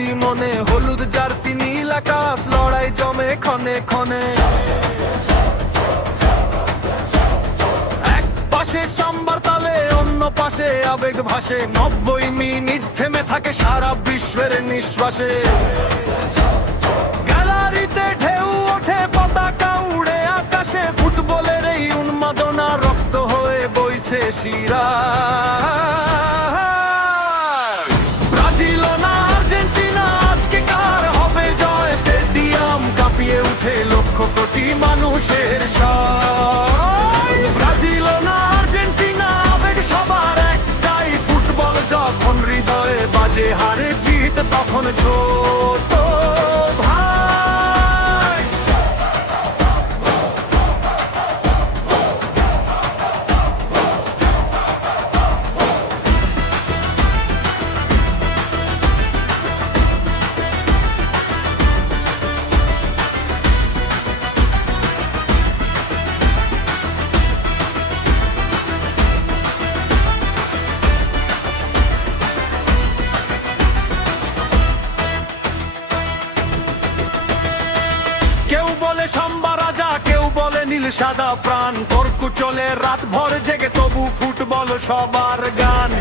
খুশি মনে, হলুদ জার্সি নীল আকাশ, লড়াই জমে ক্ষণে ক্ষণে। এক পাশে সাম্বার তালে, অন্য পাশে আবেগ ভাসে, 90 মিনিট থেমে থাকে সারা বিশ্বের নিঃশ্বাসে। গ্যালারিতে ঢেউ ওঠে, পতাকা উড়ে আকাশে, ফুটবলের এই উন্মাদনা রক্ত হয়ে বইছে শিরা। ব্রাজিল না আর্জেন্টিনা, আজকে কার হবে জয়? স্টেডিয়াম কাঁপিয়ে উঠে লক্ষ কোটি মানুষের সায়। ব্রাজিল না আর্জেন্টিনা, আবেগ সবার একটাই, ফুটবল যখন হৃদয়ে বাজে, হারে জিত তখন ছোট ভাই। কেউ বলে সাম্বা রাজা, কেউ বলে নীল সাদা প্রাণ, তর্ক চলে রাত ভর জেগে, তবু ফুটবল সবার গান।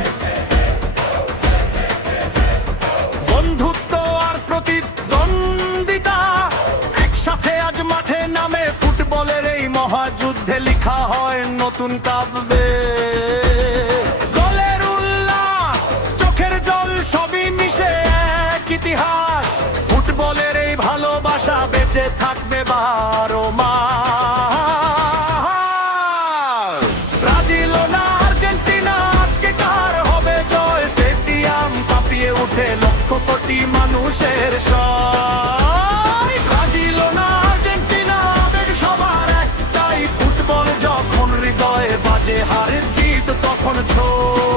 বন্ধুত্ব আর প্রতিদ্বন্দ্বিতা একসাথে আজ মাঠে নামে, ফুটবলের এই মহাযুদ্ধে লিখা হয় নতুন কাব্যে। গোলের উল্লাস, চোখের জল সবই মিশে এক ইতিহাস, ফুটবলের এই ভালোবাসা বেঁচে থাকবে 12 মাস। ব্রাজিল না আর্জেন্টিনা, আজকে কার হবে জয়? স্টেডিয়াম কাঁপিয়ে উঠে লক্ষ কোটি মানুষের সায়। ব্রাজিল না আর্জেন্টিনা, আবেগ সবার একটাই, ফুটবল যখন হৃদয়ে বাজে, হারের জিত তখন ছোট